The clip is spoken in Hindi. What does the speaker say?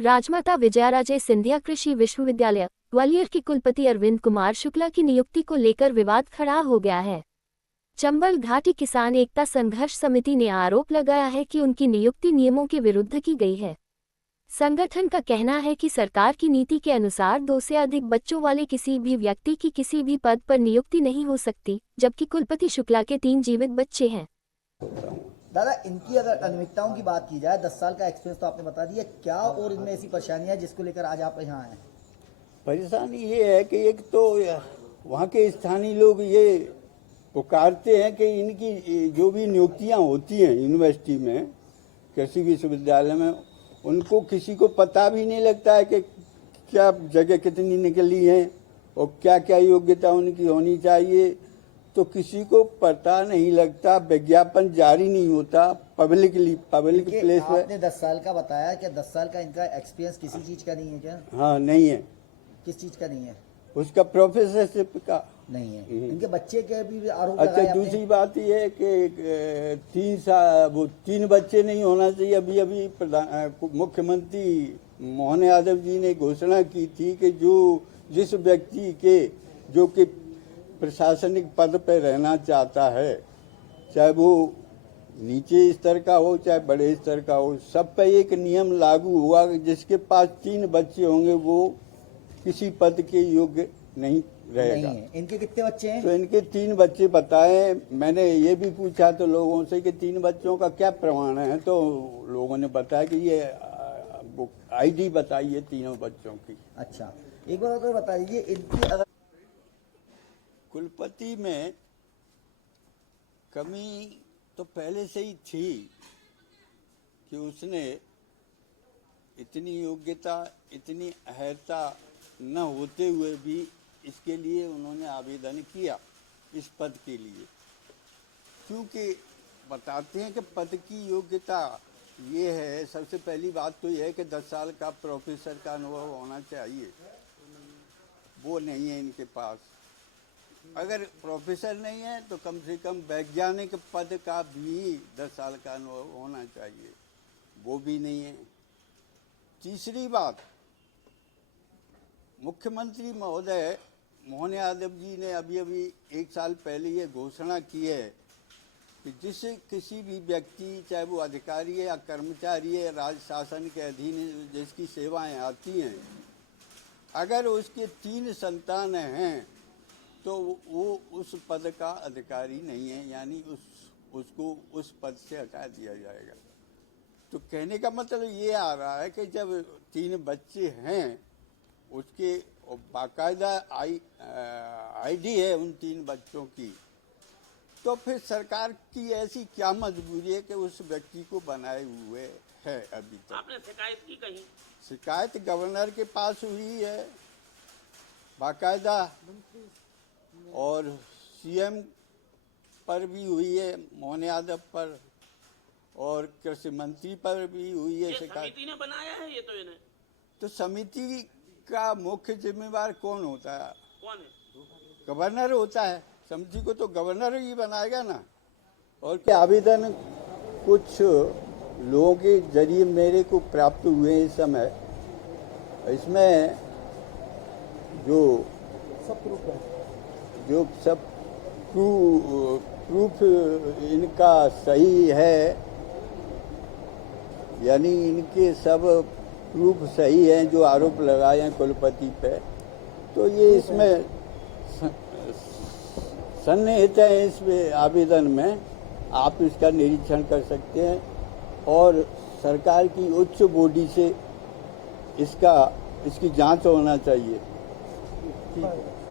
राजमाता विजयाराजे सिंधिया कृषि विश्वविद्यालय ग्वालियर के कुलपति अरविंद कुमार शुक्ला की नियुक्ति को लेकर विवाद खड़ा हो गया है। चंबल घाटी किसान एकता संघर्ष समिति ने आरोप लगाया है कि उनकी नियुक्ति नियमों के विरुद्ध की गई है। संगठन का कहना है कि सरकार की नीति के अनुसार 2 से अधिक बच्चों वाले किसी भी व्यक्ति की किसी भी पद पर नियुक्ति नहीं हो सकती, जबकि कुलपति शुक्ला के 3 जीवित बच्चे हैं। दादा, इनकी अगर अनियमितताओं की बात की जाए, 10 साल का एक्सपीरियंस तो आपने बता दिया, क्या और इनमें ऐसी परेशानियां हैं जिसको लेकर आज आप यहाँ आए? परेशानी ये है कि एक तो वहाँ के स्थानीय लोग ये पुकारते हैं कि इनकी जो भी नियुक्तियाँ होती हैं यूनिवर्सिटी में, कृषि विश्वविद्यालय में, उनको किसी को पता भी नहीं लगता है कि क्या जगह कितनी निकली है और क्या क्या योग्यता उनकी होनी चाहिए, तो किसी को पता नहीं लगता, विज्ञापन जारी नहीं होता पब्लिक प्लेस पे। आपने 10 साल का बताया, क्या 10 साल का इनका एक्सपीरियंस किसी चीज का नहीं है क्या? हाँ, नहीं है। किस चीज का नहीं है? उसका प्रोफेसरशिप का नहीं है। इनके बच्चे के भी आरोप अच्छा, लगाए दूसरी बात ये है कि 3 बच्चे नहीं होना चाहिए। अभी मुख्यमंत्री मोहन यादव जी ने घोषणा की थी कि जिस व्यक्ति के जो कि प्रशासनिक पद पर रहना चाहता है, चाहे वो नीचे स्तर का हो चाहे बड़े स्तर का हो, सब पे एक नियम लागू हुआ कि जिसके पास 3 बच्चे होंगे वो किसी पद के योग्य नहीं रहेगा। इनके कितने बच्चे हैं? तो इनके 3 बच्चे बताए। मैंने ये भी पूछा तो लोगों से कि 3 बच्चों का क्या प्रमाण है, तो लोगों ने बताया कि ये आईडी बताइए तीनों बच्चों की। अच्छा, एक बार और बता दीजिए, इनकी अगर कुलपति में कमी तो पहले से ही थी कि उसने इतनी योग्यता, इतनी अहर्ता न होते हुए भी इसके लिए उन्होंने आवेदन किया इस पद के लिए, क्योंकि बताते हैं कि पद की योग्यता ये है। सबसे पहली बात तो यह है कि 10 साल का प्रोफेसर का अनुभव होना चाहिए, वो नहीं है इनके पास। अगर प्रोफेसर नहीं है तो कम से कम वैज्ञानिक पद का भी 10 साल का अनुभव होना चाहिए, वो भी नहीं है। तीसरी बात, मुख्यमंत्री महोदय मोहन यादव जी ने अभी 1 साल पहले ये घोषणा की है कि किसी भी व्यक्ति, चाहे वो अधिकारी है या कर्मचारी है, राज्य शासन के अधीन जिसकी सेवाएं आती हैं, अगर उसके 3 संतान हैं तो वो उस पद का अधिकारी नहीं है, यानी उसको उस पद से हटा दिया जाएगा। तो कहने का मतलब ये आ रहा है कि जब 3 बच्चे हैं, उसके बाकायदा आईडी है उन 3 बच्चों की, तो फिर सरकार की ऐसी क्या मजबूरी है कि उस व्यक्ति को बनाए हुए है। अभी तक आपने शिकायत की कहीं? शिकायत गवर्नर के पास हुई है बाकायदा, और सीएम पर भी हुई है, मोहन यादव पर, और कृषि मंत्री पर भी हुई है शिकायत। समिति ने बनाया है ये तो इन्हें। तो समिति का मुख्य जिम्मेवार कौन होता है? कौन है? गवर्नर होता है। समिति को तो गवर्नर ही बनाएगा ना। और क्या आवेदन कुछ लोगों के जरिए मेरे को प्राप्त हुए इस समय, इसमें जो सब प्रूफ इनका सही है, यानी इनके सब प्रूफ सही हैं जो आरोप लगाए हैं कुलपति पे, तो ये इसमें सन्निहित है इस आवेदन में। आप इसका निरीक्षण कर सकते हैं और सरकार की उच्च बॉडी से इसकी जांच होना चाहिए। ठीक है।